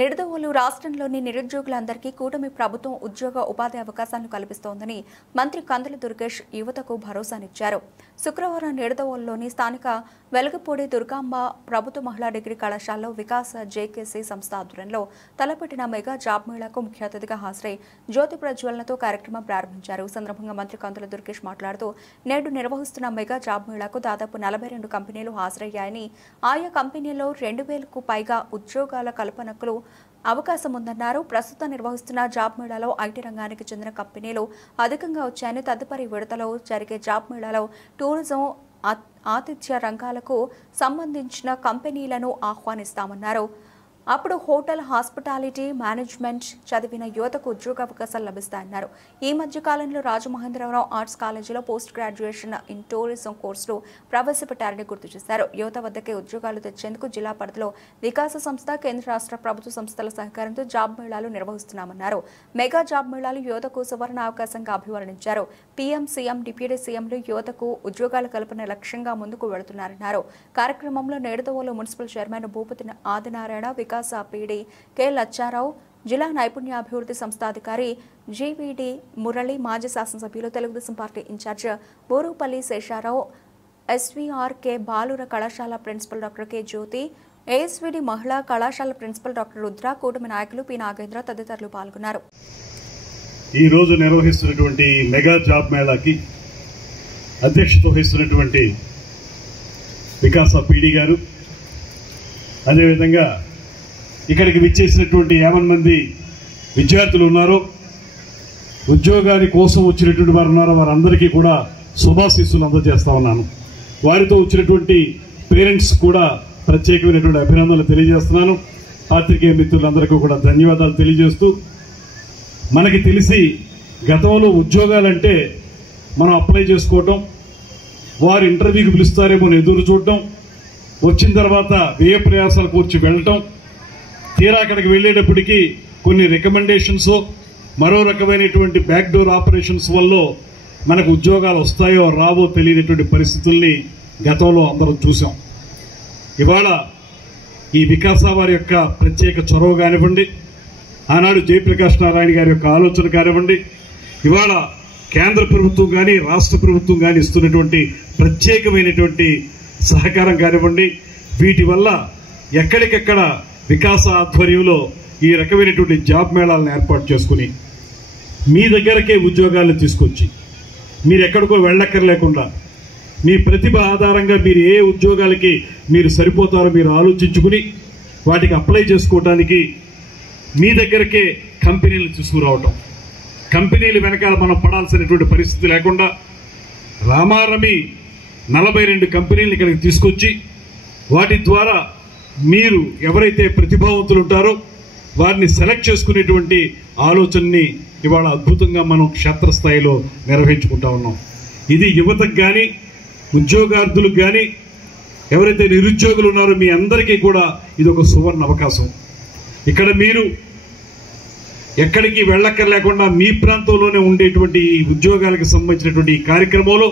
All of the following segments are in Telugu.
నిడదవోలు రాష్ట్రంలోని నిరుద్యోగులందరికీ కూటమి ప్రభుత్వం ఉద్యోగ ఉపాధి అవకాశాలను కల్పిస్తోందని మంత్రి కందుల దుర్గేష్ యువతకు భరోసానిచ్చారు. శుక్రవారం నిడదవోలులోని స్థానిక వెలగపూడి దుర్గాంబ ప్రభుత్వ మహిళా డిగ్రీ కళాశాలలో వికాస్ జేకేసీ సంస్థ ఆధ్వర్యంలో తలపెట్టిన మెగా జాబ్ మేళాకు ముఖ్య అతిథిగా హాజరై జ్యోతి ప్రజ్వలనతో కార్యక్రమం ప్రారంభించారు. ఈ సందర్భంగా మంత్రి కందుల దుర్గేష్ మాట్లాడుతూ నేడు నిర్వహిస్తున్న మెగా జాబ్ మేళాకు దాదాపు 42 కంపెనీలు హాజరయ్యాయని, ఆయా కంపెనీల్లో 2000కు పైగా ఉద్యోగాల కల్పనకు అవకాశం ఉందన్నారు. ప్రస్తుతం నిర్వహిస్తున్న జాబ్ మేళాలో ఐటీ రంగానికి చెందిన కంపెనీలు అధికంగా వచ్చాయని, తదుపరి విడతలో జరిగే జాబ్ మేళాలో టూరిజం, ఆతిథ్య రంగాలకు సంబంధించిన కంపెనీలను ఆహ్వానిస్తామన్నారు. అప్పుడు హోటల్, హాస్పిటాలిటీ మేనేజ్మెంట్ చదివిన యువతకు ఉద్యోగ అవకాశాలు లభిస్తాయన్నారు. ఈ మధ్య కాలంలో రాజమహేంద్రవరం ఆర్ట్స్ కాలేజీలో పోస్ట్ గ్రాడ్యుయేషన్ ఇన్ టూరిజం కోర్సులు ప్రవేశపెట్టారని గుర్తు చేశారు. యువత వద్దకే ఉద్యోగాలు తెచ్చేందుకు జిల్లా పరిధిలో వికాస సంస్థ, కేంద్ర రాష్ట్ర ప్రభుత్వ సంస్థల సహకారంతో జాబ్ మేళాలు నిర్వహిస్తున్నామన్నారు. మెగా జాబ్ మేళాలు యువతకు సువర్ణ అవకాశంగా అభివర్ణించారు. పీఎం, సీఎం, డిప్యూటీ సీఎంలు యువతకు ఉద్యోగాల కల్పన లక్ష్యంగా ముందుకు వెళుతున్నారన్నారు. కార్యక్రమంలో నిడదవోలు మున్సిపల్ చైర్మన్ భూపతి ఆదినారాయణ, వికాస పీడీ కె లచ్చారావు, జిల్లా నైపుణ్యాభివృద్ధి సంస్థ అధికారి జీవీడి మురళి, మాజీ శాసనసభ్యులు, Telugu Desam party incharge బోరుపల్లి Sesha Rao, SVRK బాలుర కళాశాల ప్రిన్సిపల్ డాక్టర్ కె జ్యోతి, ఏఎస్వీడి మహిళా కళాశాల ప్రిన్సిపల్ డాక్టర్ రుద్ర, కూటమి నాయకులు పి నాగేంద్ర తదితరులు పాల్గొన్నారు. ఈ రోజు నిర్వహిస్తున్నటువంటి మెగా జాబ్ మేళాకి అధ్యక్షత వహిస్తున్నటువంటి వికాస పీడీ గారు, అదేవిధంగా ఇక్కడికి విచ్చేసినటువంటి 50 మంది విద్యార్థులు ఉన్నారు, ఉద్యోగాల కోసం వచ్చినటువంటి వారు ఉన్నారు. వారందరికీ కూడా శుభాశీస్సులు అందజేస్తా ఉన్నాను. వారితో వచ్చినటువంటి పేరెంట్స్ కూడా ప్రత్యేకమైనటువంటి అభినందనలు తెలియజేస్తున్నాను. పాత్రికేయ మిత్రులందరికీ కూడా ధన్యవాదాలు తెలియజేస్తూ, మనకి తెలిసి గతంలో ఉద్యోగాలంటే మనం అప్లై చేసుకోవటం, వారు ఇంటర్వ్యూకి పిలుస్తారేమో ఎదురు చూడటం, వచ్చిన తర్వాత వ్యయ ప్రయాసాలు కూర్చి వెళ్ళటం, తీరా అక్కడికి వెళ్ళేటప్పటికీ కొన్ని రికమెండేషన్స్, మరో రకమైనటువంటి బ్యాక్డోర్ ఆపరేషన్స్ వల్ల మనకు ఉద్యోగాలు వస్తాయో రావో తెలియనటువంటి పరిస్థితుల్ని గతంలో అందరం చూసాం. ఇవాళ ఈ వికాస వారి యొక్క ప్రత్యేక చొరవ కానివ్వండి, ఆనాడు జయప్రకాష్ నారాయణ గారి యొక్క ఆలోచన కానివ్వండి, ఇవాళ కేంద్ర ప్రభుత్వం కానీ రాష్ట్ర ప్రభుత్వం కానీ ఇస్తున్నటువంటి ప్రత్యేకమైనటువంటి సహకారం కానివ్వండి, వీటి వల్ల ఎక్కడికెక్కడ వికాస ఆధ్వర్యంలో ఈ రకమైనటువంటి జాబ్ మేళాలను ఏర్పాటు చేసుకుని మీ దగ్గరకే ఉద్యోగాలను తీసుకొచ్చి మీరు ఎక్కడికో వెళ్ళక్కర్లేకుండా మీ ప్రతిభ ఆధారంగా మీరు ఏ ఉద్యోగాలకి మీరు సరిపోతారో మీరు ఆలోచించుకుని వాటికి అప్లై చేసుకోవడానికి మీ దగ్గరకే కంపెనీలు తీసుకురావటం, కంపెనీలు వెనకాల మనం పడాల్సినటువంటి పరిస్థితి లేకుండా రామారమి 42 కంపెనీలు ఇక్కడికి తీసుకొచ్చి వాటి ద్వారా మీరు ఎవరైతే ప్రతిభావంతులు ఉంటారో వారిని సెలెక్ట్ చేసుకునేటువంటి ఆలోచనని ఇవాళ అద్భుతంగా మనం క్షేత్రస్థాయిలో నిర్వహించుకుంటా ఉన్నాం. ఇది యువతకు కానీ ఉద్యోగార్థులకు కానీ ఎవరైతే నిరుద్యోగులు ఉన్నారో మీ అందరికీ కూడా ఇది ఒక సువర్ణ అవకాశం. ఇక్కడ మీరు ఎక్కడికి వెళ్ళక్కర్లేకుండా మీ ప్రాంతంలోనే ఉండేటువంటి ఈ ఉద్యోగాలకు సంబంధించినటువంటి ఈ కార్యక్రమంలో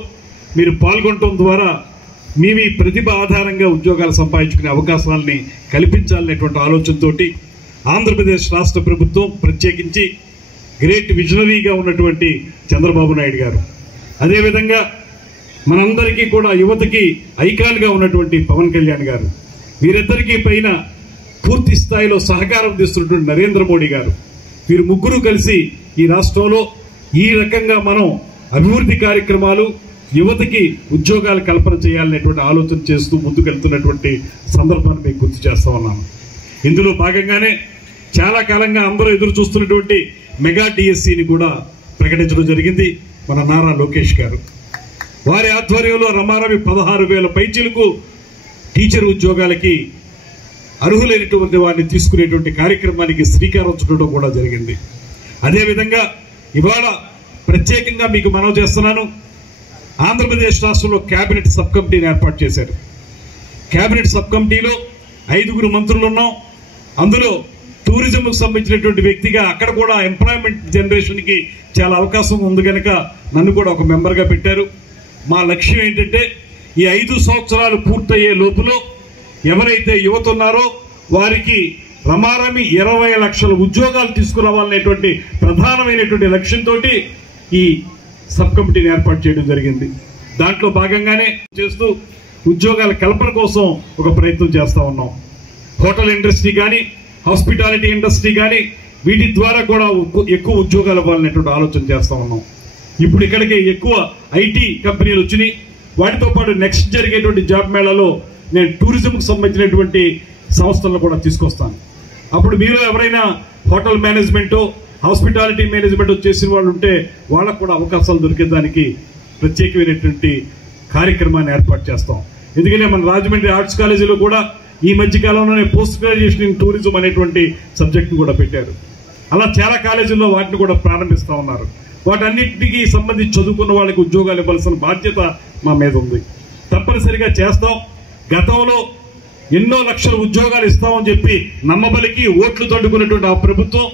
మీరు పాల్గొనడం ద్వారా మీ ప్రతిభ ఆధారంగా ఉద్యోగాలు సంపాదించుకునే అవకాశాలని కల్పించాలనేటువంటి ఆలోచనతోటి ఆంధ్రప్రదేశ్ రాష్ట్ర ప్రభుత్వం, ప్రత్యేకించి గ్రేట్ విజనరీగా ఉన్నటువంటి చంద్రబాబు నాయుడు గారు, అదేవిధంగా మనందరికీ కూడా యువతకి ఐకాన్గా ఉన్నటువంటి పవన్ కళ్యాణ్ గారు, వీరిద్దరికీ పైన పూర్తి స్థాయిలో సహకారం తీస్తున్నటువంటి నరేంద్ర మోడీ గారు, వీరు ముగ్గురు కలిసి ఈ రాష్ట్రంలో ఈ రకంగా మనం అభివృద్ధి కార్యక్రమాలు, యువతకి ఉద్యోగాలు కల్పన చేయాలనేటువంటి ఆలోచన చేస్తూ ముందుకెళ్తున్నటువంటి సందర్భాన్ని మీకు గుర్తు చేస్తా ఉన్నాను. ఇందులో భాగంగానే చాలా కాలంగా అందరూ ఎదురు చూస్తున్నటువంటి మెగా డిఎస్సిని కూడా ప్రకటించడం జరిగింది మన నారా లోకేష్ గారు. వారి ఆధ్వర్యంలో రమారమి 16,000 పైచీలకు టీచర్ ఉద్యోగాలకి అర్హులైనటువంటి వారిని తీసుకునేటువంటి కార్యక్రమానికి శ్రీకారం చుట్టడం కూడా జరిగింది. అదేవిధంగా ఇవాళ ప్రత్యేకంగా మీకు మనవి చేస్తున్నాను, ఆంధ్రప్రదేశ్ రాష్ట్రంలో కేబినెట్ సబ్ కమిటీని ఏర్పాటు చేశారు. కేబినెట్ సబ్ కమిటీలో 5 మంత్రులు ఉన్నాం. అందులో టూరిజంకు సంబంధించినటువంటి వ్యక్తిగా అక్కడ కూడా ఎంప్లాయ్మెంట్ జనరేషన్కి చాలా అవకాశం ఉంది కనుక నన్ను కూడా ఒక మెంబర్గా పెట్టారు. మా లక్ష్యం ఏంటంటే ఈ 5 సంవత్సరాలు పూర్తయ్యే లోపులో ఎవరైతే యువత ఉన్నారో వారికి రమారమి 20 లక్షల ఉద్యోగాలు తీసుకురావాలనేటువంటి ప్రధానమైనటువంటి లక్ష్యంతో ఈ సబ్ కమిటీని ఏర్పాటు చేయడం జరిగింది. దాంట్లో భాగంగానే చేస్తూ ఉద్యోగాల కల్పన కోసం ఒక ప్రయత్నం చేస్తా ఉన్నాం. హోటల్ ఇండస్ట్రీ కానీ, హాస్పిటాలిటీ ఇండస్ట్రీ కానీ, వీటి ద్వారా కూడా ఎక్కువ ఉద్యోగాలు ఇవ్వాలనేటువంటి ఆలోచన చేస్తా ఉన్నాం. ఇప్పుడు ఇక్కడికి ఎక్కువ ఐటీ కంపెనీలు వచ్చినాయి. వాటితో పాటు నెక్స్ట్ జరిగేటువంటి జాబ్ మేళాలో నేను టూరిజంకు సంబంధించినటువంటి సంస్థలను కూడా తీసుకొస్తాను. అప్పుడు మీరు ఎవరైనా హోటల్ మేనేజ్మెంట్, హాస్పిటాలిటీ మేనేజ్మెంట్ చేసిన వాళ్ళు ఉంటే వాళ్ళకు కూడా అవకాశాలు దొరికేదానికి ప్రత్యేకమైనటువంటి కార్యక్రమాన్ని ఏర్పాటు చేస్తాం. ఎందుకంటే మన రాజమండ్రి ఆర్ట్స్ కాలేజీలో కూడా ఈ మధ్య కాలంలోనే పోస్ట్ గ్రాడ్యుయేషన్ ఇన్ టూరిజం అనేటువంటి సబ్జెక్ట్ను కూడా పెట్టారు. అలా చాలా కాలేజీల్లో వాటిని కూడా ప్రారంభిస్తూ ఉన్నారు. వాటన్నిటికీ సంబంధించి చదువుకున్న వాళ్ళకి ఉద్యోగాలు ఇవ్వాల్సిన బాధ్యత మా మీద ఉంది. తప్పనిసరిగా చేస్తాం. గతంలో ఎన్నో లక్షల ఉద్యోగాలు ఇస్తామని చెప్పి నమ్మబలికి ఓట్లు తట్టుకున్నటువంటి ఆ ప్రభుత్వం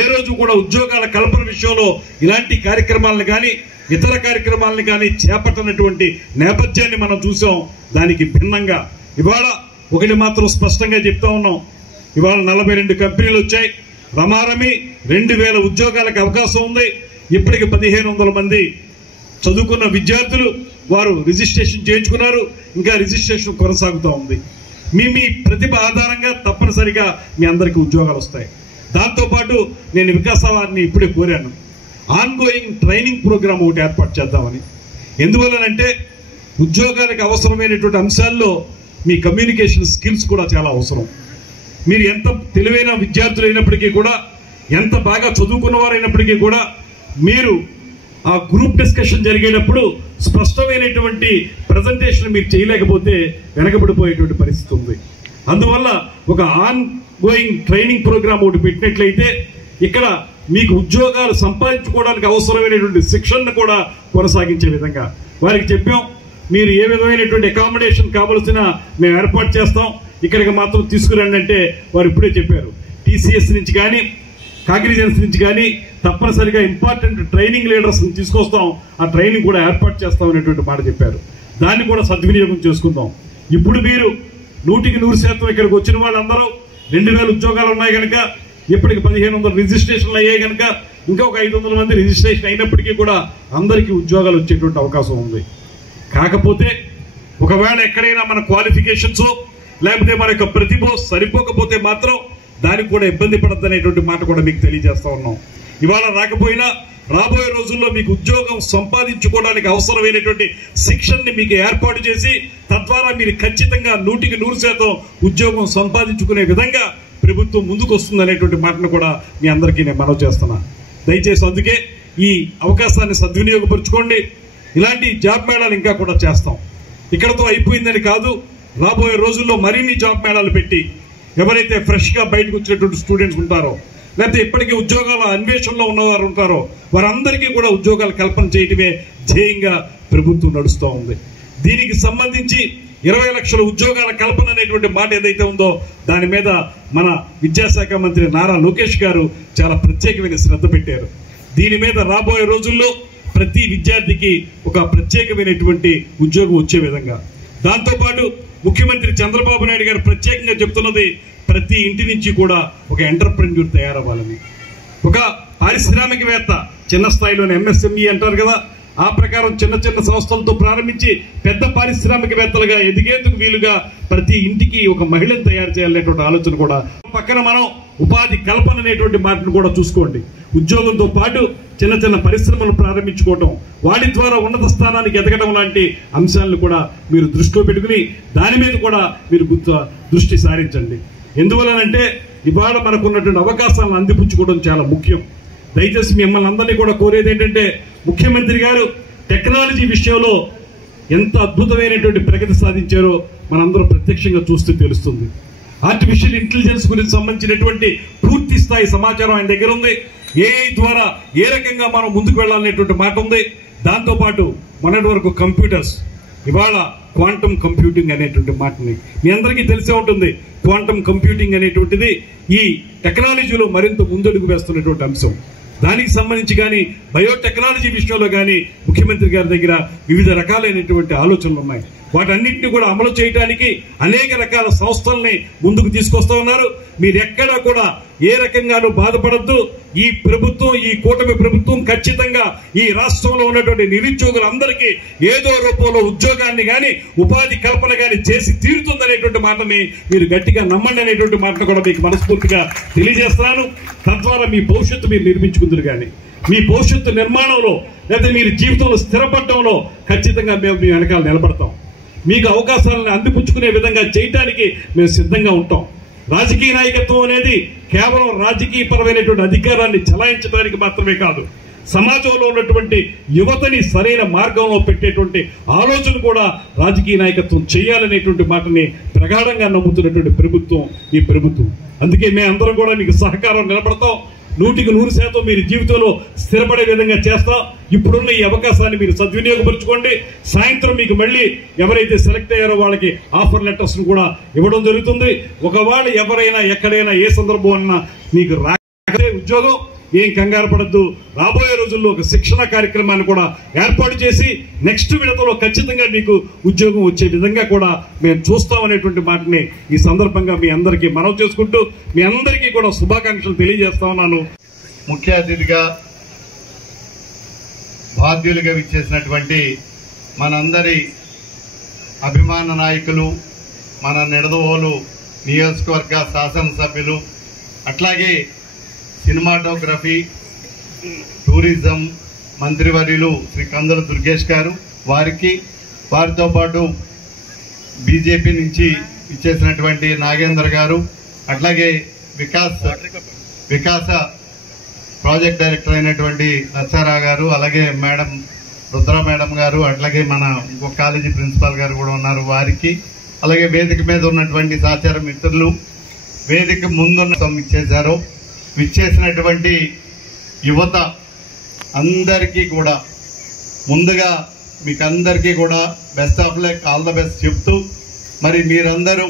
ఏ రోజు కూడా ఉద్యోగాల కల్పన విషయంలో ఇలాంటి కార్యక్రమాలను కానీ, ఇతర కార్యక్రమాలను కానీ చేపట్టనటువంటి నేపథ్యాన్ని మనం చూసాం. దానికి భిన్నంగా ఇవాళ ఒకటి మాత్రం స్పష్టంగా చెప్తా ఉన్నాం. ఇవాళ 42 కంపెనీలు వచ్చాయి. రమారమి 2000 ఉద్యోగాలకు అవకాశం ఉంది. ఇప్పటికి 1500 మంది చదువుకున్న విద్యార్థులు వారు రిజిస్ట్రేషన్ చేయించుకున్నారు. ఇంకా రిజిస్ట్రేషన్ కొనసాగుతూ ఉంది. మీ ప్రతిభ ఆధారంగా తప్పనిసరిగా మీ అందరికీ ఉద్యోగాలు వస్తాయి. దాంతోపాటు నేను వికాస వారిని ఇప్పుడే కోరాను, ఆన్గోయింగ్ ట్రైనింగ్ ప్రోగ్రామ్ ఒకటి ఏర్పాటు చేద్దామని. ఎందువల్లనంటే ఉద్యోగాలకు అవసరమైనటువంటి అంశాల్లో మీ కమ్యూనికేషన్ స్కిల్స్ కూడా చాలా అవసరం. మీరు ఎంత తెలివైన విద్యార్థులు అయినప్పటికీ కూడా, ఎంత బాగా చదువుకున్నవారైనప్పటికీ కూడా, మీరు ఆ గ్రూప్ డిస్కషన్ జరిగేటప్పుడు స్పష్టమైనటువంటి ప్రజెంటేషన్ మీరు చేయలేకపోతే వెనకబడిపోయేటువంటి పరిస్థితి ఉంది. అందువల్ల ఒక ఆన్ గోయింగ్ ట్రైనింగ్ ప్రోగ్రామ్ ఒకటి పెట్టినట్లయితే ఇక్కడ మీకు ఉద్యోగాలు సంపాదించుకోవడానికి అవసరమైనటువంటి శిక్షణను కూడా కొనసాగించే విధంగా వారికి చెప్పాం. మీరు ఏ విధమైనటువంటి అకామిడేషన్ కావాల్సిన మేము ఏర్పాటు చేస్తాం, ఇక్కడికి మాత్రం తీసుకురండి అంటే వారు ఇప్పుడే చెప్పారు. టీసీఎస్ నుంచి కానీ, కాగ్నిజెన్స్ నుంచి కానీ తప్పనిసరిగా ఇంపార్టెంట్ ట్రైనింగ్ లీడర్స్ని తీసుకొస్తాం, ఆ ట్రైనింగ్ కూడా ఏర్పాటు చేస్తాం అనేటువంటి మాట చెప్పారు. దాన్ని కూడా సద్వినియోగం చేసుకుందాం. ఇప్పుడు మీరు 100% ఇక్కడికి వచ్చిన వాళ్ళందరూ 2000 ఉద్యోగాలు ఉన్నాయి కనుక, ఇప్పటికి 1500 రిజిస్ట్రేషన్లు అయ్యాయి కనుక, ఇంకొక 500 మంది రిజిస్ట్రేషన్ అయినప్పటికీ కూడా అందరికీ ఉద్యోగాలు వచ్చేటువంటి అవకాశం ఉంది. కాకపోతే ఒకవేళ ఎక్కడైనా మన క్వాలిఫికేషన్స్ లేకపోతే మన యొక్క ప్రతిభ సరిపోకపోతే మాత్రం దానికి కూడా ఇబ్బంది పడద్దనేటువంటి మాట కూడా మీకు తెలియజేస్తా ఉన్నాం. ఇవాళ రాకపోయినా రాబోయే రోజుల్లో మీకు ఉద్యోగం సంపాదించుకోవడానికి అవసరమైనటువంటి శిక్షణని మీకు ఏర్పాటు చేసి తద్వారా మీరు ఖచ్చితంగా 100% ఉద్యోగం సంపాదించుకునే విధంగా ప్రభుత్వం ముందుకు వస్తుందనేటువంటి మాటను కూడా మీ అందరికీ నేను మనవి చేస్తున్నా. దయచేసి అందుకే ఈ అవకాశాన్ని సద్వినియోగపరచుకోండి. ఇలాంటి జాబ్ మేళాలు ఇంకా కూడా చేస్తాం. ఇక్కడతో అయిపోయిందని కాదు, రాబోయే రోజుల్లో మరిన్ని జాబ్ మేళాలు పెట్టి ఎవరైతే ఫ్రెష్గా బయటకు వచ్చినటువంటి స్టూడెంట్స్ ఉంటారో, లేకపోతే ఇప్పటికీ ఉద్యోగాల అన్వేషణలో ఉన్నవారు ఉంటారో వారందరికీ కూడా ఉద్యోగాలు కల్పన చేయటమే ధ్యేయంగా ప్రభుత్వం నడుస్తూ ఉంది. దీనికి సంబంధించి 20 లక్షల ఉద్యోగాల కల్పన అనేటువంటి మాట ఏదైతే ఉందో దాని మీద మన విద్యాశాఖ మంత్రి నారా లోకేష్ గారు చాలా ప్రత్యేకమైన శ్రద్ధ పెట్టారు. దీని మీద రాబోయే రోజుల్లో ప్రతి విద్యార్థికి ఒక ప్రత్యేకమైనటువంటి ఉద్యోగం వచ్చే విధంగా, దాంతోపాటు ముఖ్యమంత్రి చంద్రబాబు నాయుడు గారు ప్రత్యేకంగా చెప్తున్నది ప్రతి ఇంటి నుంచి కూడా ఒక ఎంటర్ప్రెన్యూర్ తయారవ్వాలని. ఒక పారిశ్రామికవేత్త చిన్న స్థాయిలోనే ఎంఎస్ఎంఈ అంటారు కదా, ఆ ప్రకారం చిన్న చిన్న సంస్థలతో ప్రారంభించి పెద్ద పారిశ్రామికవేత్తలుగా ఎదిగేందుకు వీలుగా ప్రతి ఇంటికి ఒక మహిళను తయారు చేయాలనేటువంటి ఆలోచన కూడా. పక్కన మనం ఉపాధి కల్పన అనేటువంటి మాటను కూడా చూసుకోండి. ఉద్యోగంతో పాటు చిన్న చిన్న పరిశ్రమలు ప్రారంభించుకోవటం, వాటి ద్వారా ఉన్నత స్థానానికి ఎదగడం లాంటి అంశాలను కూడా మీరు దృష్టిలో పెట్టుకుని దాని మీద కూడా మీరు దృష్టి సారించండి. ఎందువలనంటే ఇవాళ మనకున్నటువంటి అవకాశాలను అందిపుచ్చుకోవడం చాలా ముఖ్యం. దయచేసి మిమ్మల్ని అందరినీ కూడా కోరేది ఏంటంటే, ముఖ్యమంత్రి గారు టెక్నాలజీ విషయంలో ఎంత అద్భుతమైనటువంటి ప్రగతి సాధించారో మనందరూ ప్రత్యక్షంగా చూస్తూ తెలుస్తుంది. ఆర్టిఫిషియల్ ఇంటెలిజెన్స్ గురించి సంబంధించినటువంటి పూర్తి స్థాయి సమాచారం ఆయన దగ్గర ఉంది. ఏఐ ద్వారా ఏ రకంగా మనం ముందుకు వెళ్ళాలనేటువంటి మాట ఉంది. దాంతోపాటు మొన్నటి వరకు కంప్యూటర్స్, ఇవాళ క్వాంటమ్ కంప్యూటింగ్ అనేటువంటి మాటని మీ అందరికీ తెలిసే ఉంటుంది. క్వాంటమ్ కంప్యూటింగ్ అనేటువంటిది ఈ టెక్నాలజీలో మరింత ముందడుగు వేస్తున్నటువంటి అంశం. దానికి సంబంధించి కానీ బయోటెక్నాలజీ విషయంలో కానీ ముఖ్యమంత్రి గారి దగ్గర వివిధ రకాలైనటువంటి ఆలోచనలు ఉన్నాయి. వాటన్నింటినీ కూడా అమలు చేయడానికి అనేక రకాల సంస్థల్ని ముందుకు తీసుకొస్తా ఉన్నారు. మీరు ఎక్కడా కూడా ఏ రకంగానూ బాధపడద్దు. ఈ ప్రభుత్వం, ఈ కూటమి ప్రభుత్వం ఖచ్చితంగా ఈ రాష్ట్రంలో ఉన్నటువంటి నిరుద్యోగులందరికీ ఏదో రూపంలో ఉద్యోగాన్ని కానీ ఉపాధి కల్పన కానీ చేసి తీరుతుందనేటువంటి మాటని మీరు గట్టిగా నమ్మండి అనేటువంటి మాటను కూడా మీకు మనస్ఫూర్తిగా తెలియజేస్తున్నాను. తద్వారా మీ భవిష్యత్తు మీరు నిర్మించుకుందరు. కానీ మీ భవిష్యత్తు నిర్మాణంలో లేదా మీరు జీవితంలో స్థిరపడటంలో ఖచ్చితంగా మేము మీ వెనకాల నిలబడతాం. మీకు అవకాశాలను అందిపుచ్చుకునే విధంగా చేయటానికి మేము సిద్ధంగా ఉంటాం. రాజకీయ నాయకత్వం అనేది కేవలం రాజకీయపరమైనటువంటి అధికారాన్ని చలాయించడానికి మాత్రమే కాదు, సమాజంలో ఉన్నటువంటి యువతని సరైన మార్గంలో పెట్టేటువంటి ఆలోచన కూడా రాజకీయ నాయకత్వం చేయాలనేటువంటి మాటని ప్రగాఢంగా నమ్ముతున్నటువంటి ప్రభుత్వం ఈ ప్రభుత్వం. అందుకే మేము అందరం కూడా మీకు సహకారం నిలబడతాం. 100% మీరు జీవితంలో స్థిరపడే విధంగా చేస్తాం. ఇప్పుడున్న ఈ అవకాశాన్ని మీరు సద్వినియోగపరచుకోండి. సాయంత్రం మీకు మళ్ళీ ఎవరైతే సెలెక్ట్ అయ్యారో వాళ్ళకి ఆఫర్ లెటర్స్ కూడా ఇవ్వడం జరుగుతుంది. ఒకవేళ ఎవరైనా ఎక్కడైనా ఏ సందర్భం అన్నా మీకు రాకపోతే ఉద్యోగం ఏం కంగారు పడద్దు. రాబోయే రోజుల్లో ఒక శిక్షణ కార్యక్రమాన్ని కూడా ఏర్పాటు చేసి నెక్స్ట్ విడతలో ఖచ్చితంగా మీకు ఉద్యోగం వచ్చే విధంగా కూడా మేము చూస్తామనేటువంటి మాటని ఈ సందర్భంగా మీ అందరికీ మనవి చేసుకుంటూ మీ అందరికీ కూడా శుభాకాంక్షలు తెలియజేస్తా ఉన్నాను. ముఖ్య అతిథిగా బాధ్యులుగా విచ్చేసినటువంటి మనందరి అభిమాన నాయకులు, మన నిడదవోలు నియోజకవర్గ శాసనసభ్యులు, అట్లాగే సినిమాటోగ్రఫీ, టూరిజం మంత్రివర్యులు శ్రీ కందుల దుర్గేష్ గారు, వారితో పాటు బీజేపీ నుంచి ఇచ్చేసినటువంటి నాగేంద్ర గారు, అట్లాగే వికాస ప్రాజెక్ట్ డైరెక్టర్ అయినటువంటి లచ్చారావు గారు, అలాగే మేడం రుద్ర మేడం గారు, అట్లాగే మన ఇంకో కాలేజీ ప్రిన్సిపాల్ గారు కూడా ఉన్నారు. వారికి, అలాగే వేదిక మీద ఉన్నటువంటి సహచార మిత్రులు, వేదిక ముందున్న విచ్చేసినటువంటి యువత అందరికీ కూడా ముందుగా మీకు అందరికీ కూడా best of luck, all the best చెప్తూ, మరి మీరందరూ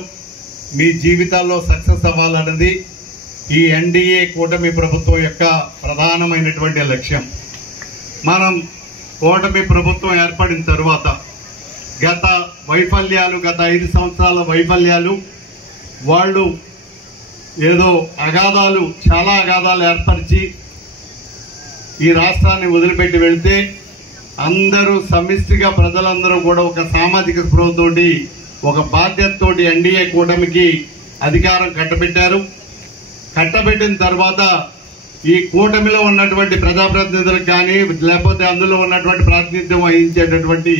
మీ జీవితాల్లో సక్సెస్ అవ్వాలన్నది ఈ ఎన్డీఏ కూటమి ప్రభుత్వం యొక్క ప్రధానమైనటువంటి లక్ష్యం. మనం కూటమి ప్రభుత్వం ఏర్పడిన తరువాత గత 5 సంవత్సరాల వైఫల్యాలు, వాళ్ళు ఏదో చాలా అగాధాలు ఏర్పరిచి ఈ రాష్ట్రాన్ని వదిలిపెట్టి వెళ్తే అందరూ సమిష్టిగా ప్రజలందరూ కూడా ఒక సామాజిక స్పృహతోటి, ఒక బాధ్యతతోటి ఎన్డీఏ కూటమికి అధికారం కట్టబెట్టారు. కట్టబెట్టిన తర్వాత ఈ కూటమిలో ఉన్నటువంటి ప్రజాప్రతినిధులకు కానీ లేకపోతే అందులో ఉన్నటువంటి ప్రాతినిధ్యం వహించేటటువంటి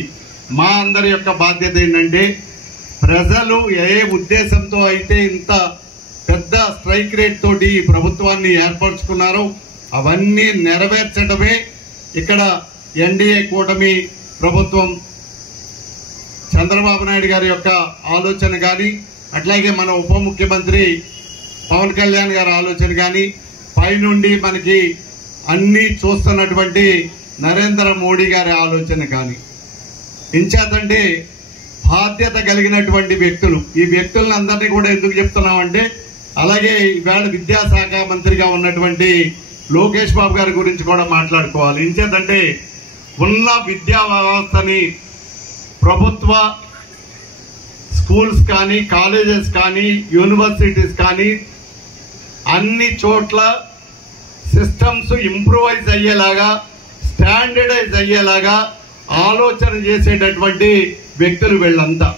మా అందరి యొక్క బాధ్యత ఏంటంటే, ప్రజలు ఏ ఉద్దేశంతో అయితే ఇంత పెద్ద స్ట్రైక్ రేట్ తోటి ఈ ప్రభుత్వాన్ని ఏర్పరచుకున్నారో అవన్నీ నెరవేర్చడమే ఇక్కడ ఎన్డీఏ కూటమి ప్రభుత్వం చంద్రబాబు నాయుడు గారి యొక్క ఆలోచన కానీ, అట్లాగే మన ఉప ముఖ్యమంత్రి పవన్ కళ్యాణ్ గారి ఆలోచన కానీ, పైనుండి మనకి అన్ని చూస్తున్నటువంటి నరేంద్ర మోడీ గారి ఆలోచన కానీ, ఇంచేతంటే బాధ్యత కలిగినటువంటి వ్యక్తులు. ఈ వ్యక్తులను అందరినీ కూడా ఎందుకు చెప్తున్నామంటే, అలాగే ఇవాళ విద్యాశాఖ మంత్రిగా ఉన్నటువంటి లోకేష్ బాబు గారి గురించి కూడా మాట్లాడుకోవాలి. ఇంచేతంటే ఉన్న విద్యా వ్యవస్థని ప్రభుత్వ స్కూల్స్ కానీ, కాలేజెస్ కానీ, యూనివర్సిటీస్ కానీ అన్ని చోట్ల సిస్టమ్స్ ఇంప్రూవైజ్ అయ్యేలాగా, స్టాండర్డైజ్ అయ్యేలాగా ఆలోచన చేసేటటువంటి వ్యక్తులు వీళ్ళంతా.